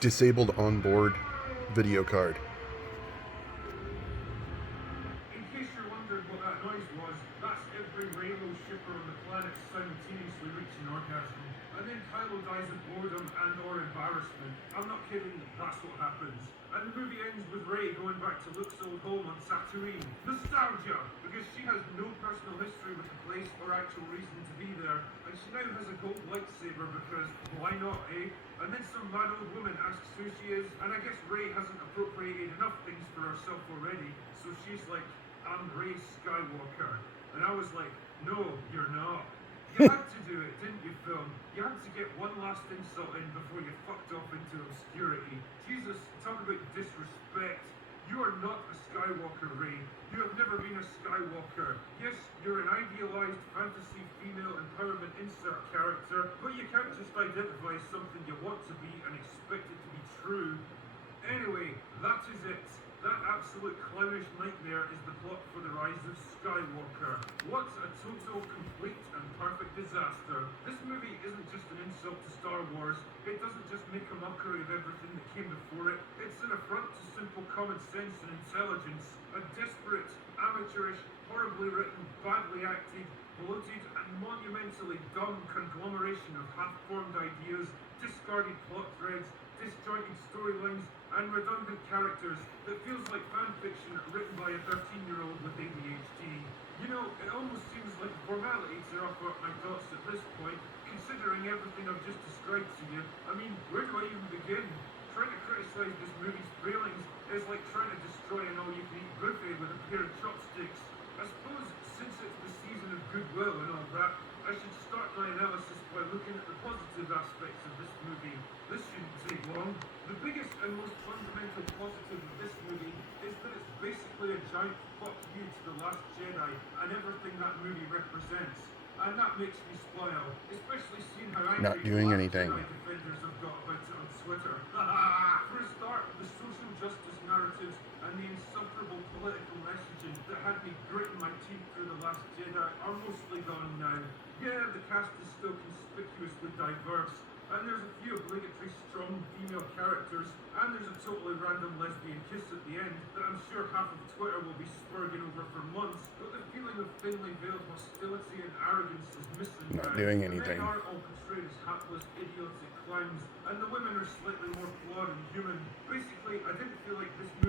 Disabled onboard video card. In case you're wondering what that noise was, that's every railroad shipper on the planet simultaneously reaching orgasm. And then Kylo dies of boredom and or embarrassment. I'm not kidding, that's what happens. And the movie ends with Rey going back to Luke's old home on Tatooine. Nostalgia! Because she has no personal history with the place or actual reason to be there. And she now has a gold lightsaber because, why not, eh? And then some mad old woman asks who she is, and I guess Rey hasn't appropriated enough things for herself already, so she's like, I'm Rey Skywalker. And I was like, no, you're not. You had to do it, didn't you, film? You had to get one last insult in before you fucked off into obscurity. Jesus, talk about disrespect. You are not a Skywalker, Rey. You have never been a Skywalker. Yes, you're an idealized fantasy female empowerment insert character, but you can't just identify as something you want to be and expect it to be true. Anyway, that is it. That absolute clownish nightmare is the plot for The Rise of Skywalker. What a total, complete, and perfect disaster. This movie isn't just an insult to Star Wars. It doesn't just make a mockery of everything that came before it. It's an affront to simple common sense and intelligence. A desperate, amateurish, horribly written, badly acted, bloated, and monumentally dumb conglomeration of half-formed ideas, discarded plot threads, disjointed storylines, and redundant characters that feels like fan fiction written by a 13-year-old with ADHD. You know, it almost seems like a formality to offer up my thoughts at this point, considering everything I've just described to you. I mean, where do I even begin? Trying to criticize this movie's failings is like trying to destroy an all-you-can-eat buffet with a pair of chopsticks. I suppose, since it's the season of goodwill and all that, I should start my analysis by looking at the positive aspects of this movie. This shouldn't take long. The biggest and most fundamental positive of this movie is that it's basically a giant fuck you to The Last Jedi and everything that movie represents. And that makes me smile, especially seeing how angry Not doing the Last anything. Jedi defenders have got about it on Twitter. For a start, the social justice narratives and the insufferable political messaging that had me gritting my teeth through The Last Jedi are mostly gone now. Yeah, the cast is still conspicuously diverse, and there's a few obligatory strong female characters, and there's a totally random lesbian kiss at the end that I'm sure half of Twitter will be spurging over for months, but the feeling of thinly veiled hostility and arrogance is missing now. Not doing anything. The men aren't all portrayed as hapless, idiotic clowns, and the women are slightly more flawed and human. Basically, I didn't feel like this movie